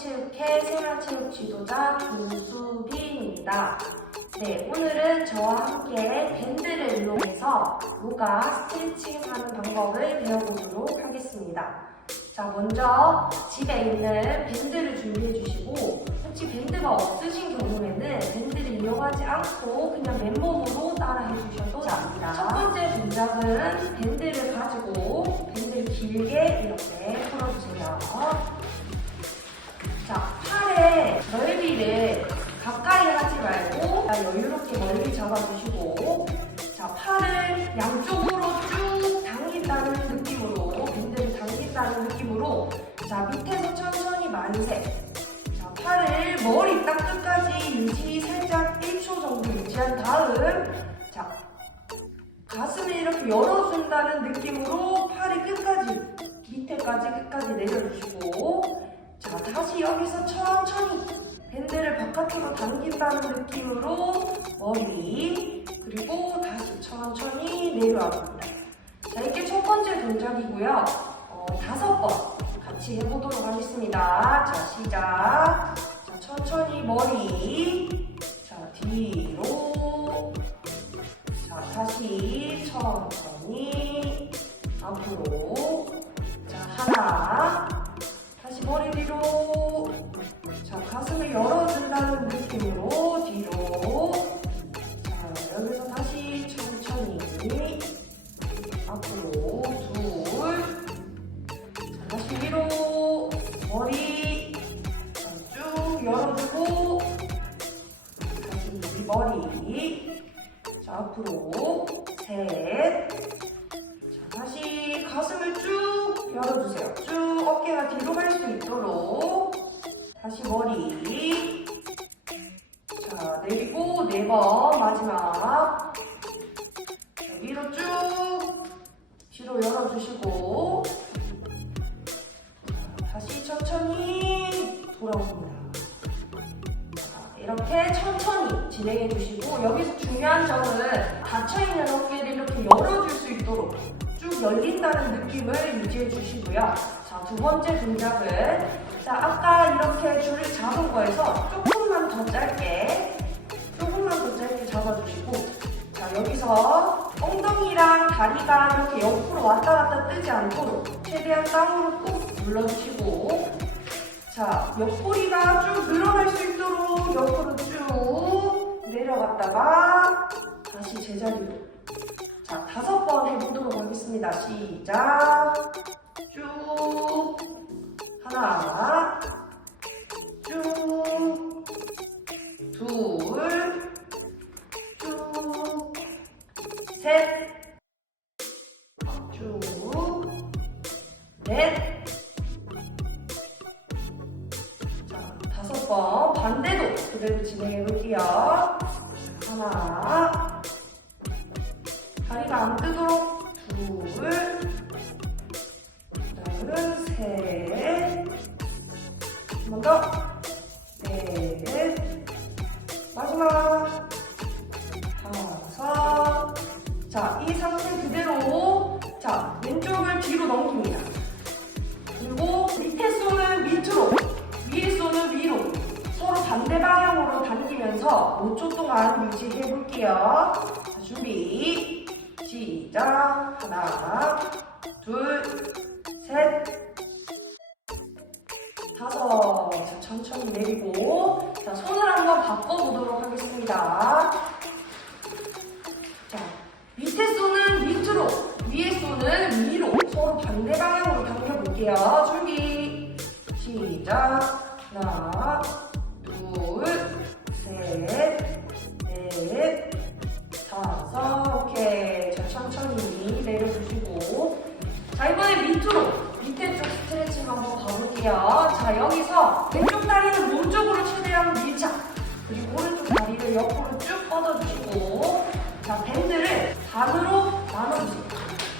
서부체육회 생활체육 지도자 조수빈입니다. 네, 오늘은 저와 함께 밴드를 이용해서 요가 스트레칭 하는 방법을 배워보도록 하겠습니다. 자, 먼저 집에 있는 밴드를 준비해 주시고, 혹시 밴드가 없으신 경우에는 밴드를 이용하지 않고 그냥 맨몸으로 따라 해 주셔도 됩니다. 첫 번째 동작은 밴드를 가지고 밴드를 길게 여유롭게 멀리 잡아주시고 자, 팔을 양쪽으로 쭉 당긴다는 느낌으로 밴드를 당긴다는 느낌으로 자, 밑에서 천천히 만세. 자, 팔을 머리 딱 끝까지 유지 살짝 1초 정도 유지한 다음 자, 가슴을 이렇게 열어준다는 느낌으로 팔이 끝까지 밑에까지 끝까지 내려주시고 자 다시 여기서 천천히 바깥으로 당긴다는 느낌으로 머리 그리고 다시 천천히 내려와 봅니다. 자 이게 첫 번째 동작이고요. 어, 다섯 번 같이 해보도록 하겠습니다. 자 시작. 자 천천히 머리. 자 뒤로. 자, 다시 천천히 열어준다는 느낌으로 뒤로. 자, 여기서 다시 천천히 앞으로. 둘. 자, 다시 위로. 머리. 자, 쭉 열어주고. 다시 머리. 자, 앞으로 셋. 자, 내리고 네 번 마지막. 자, 위로 쭉 뒤로 열어주시고. 자, 다시 천천히 돌아옵니다. 이렇게 천천히 진행해 주시고 여기서 중요한 점은 닫혀있는 어깨를 이렇게 열어줄 수 있도록 쭉 열린다는 느낌을 유지해 주시고요. 자, 두 번째 동작은 자, 아까 이렇게 줄을 잡은 거에서 조금만 더 짧게 다리가 이렇게 옆으로 왔다 갔다 뜨지 않도록 최대한 땅으로 꾹 눌러주시고 자, 옆구리가 쭉 늘어날 수 있도록 옆으로 쭉 내려갔다가 다시 제자리로. 자, 다섯 번 해보도록 하겠습니다. 시작. 쭉. 하나. 쭉. 둘. 하나, 다리가 안 뜨도록 둘, 그다음은 셋, 한번 더, 넷, 마지막 동안 유지해 볼게요. 자, 준비. 시작. 하나, 둘, 셋, 다섯. 자, 천천히 내리고. 자, 손을 한번 바꿔보도록 하겠습니다. 다섯. 오케이. 자, 천천히 내려주시고. 자, 이번에 밑으로, 밑에 쪽 스트레칭 한번 가볼게요. 자, 여기서 왼쪽 다리는 몸 쪽으로 최대한 밀착. 그리고 오른쪽 다리를 옆으로 쭉 뻗어주시고. 자, 밴드를 반으로 나눠주세요.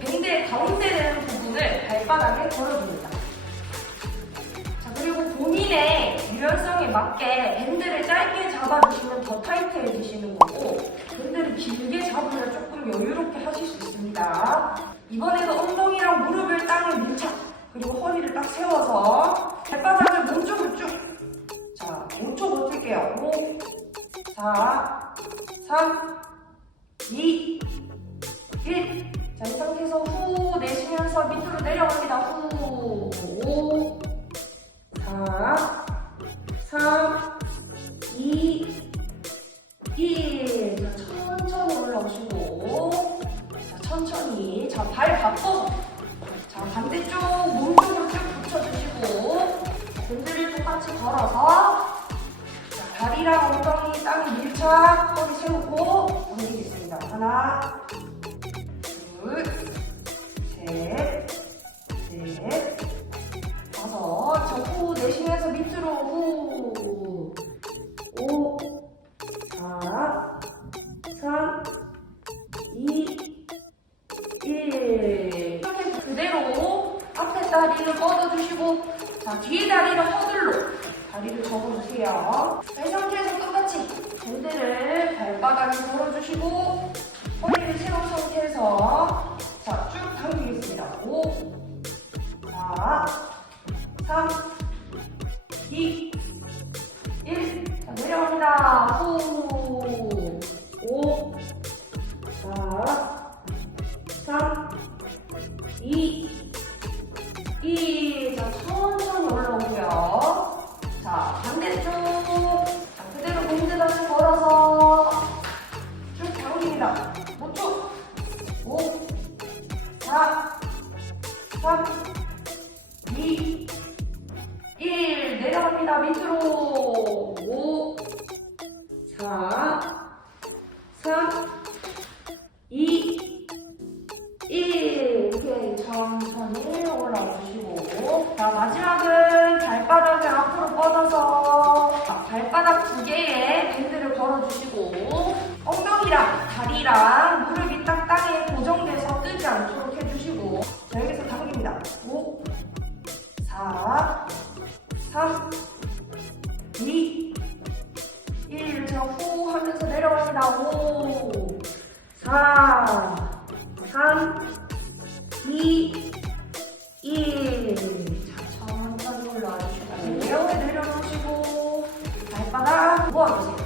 밴드의 가운데 되는 부분을 발바닥에 걸어줍니다. 자, 그리고 본인의 유연성에 맞게 밴드를 짧게 잡아주시면 더 타이트해지시는 거고, 근데를 길게 잡으면 조금 여유롭게 하실 수 있습니다. 이번에는 엉덩이랑 무릎을 땅을 밀착 그리고 허리를 딱 세워서 발바닥을 몸쪽으로 쭉 자, 5초 버틸게요. 5 4 3 자, 발 바꿔. 자, 반대쪽 몸쪽으로 쭉 붙여주시고. 밴드를 똑같이 걸어서. 자, 다리랑 엉덩이 땅에 밀착. 허리 세우고. 던지겠습니다. 하나, 둘, 셋, 넷, 다섯. 자, 후 내쉬면서 밑 뻗어주시고, 자, 뒤에 다리를 허들로 다리를 접어주세요. 자, 이 상태에서 똑같이 밴드를 발바닥에 걸어주시고, 허리를 세운 상태에서 자, 쭉 당기겠습니다. 5, 4, 3, 2, 1. 자, 내려갑니다. 후. 5, 4, 3, 2, 4, 3, 2, 1. 내려갑니다. 밑으로. 5, 4, 3, 2, 1. 이렇게 천천히 올라오시고. 자, 마지막은 발바닥을 앞으로 뻗어서 자, 발바닥 두 개에 밴드를 걸어주시고 엉덩이랑 다리랑 무릎이 딱 땅에 고정돼서 뜨지 않도록 해주시고 자, 여기서 당깁니다. 5, 4, 3, 2, 1. 자, 후 하면서 내려갑니다. 5, 4, 3, 2, 1. 자, 천천히 올라와 주시고, 이렇게 내려놓으시고, 발바닥 모아주세요.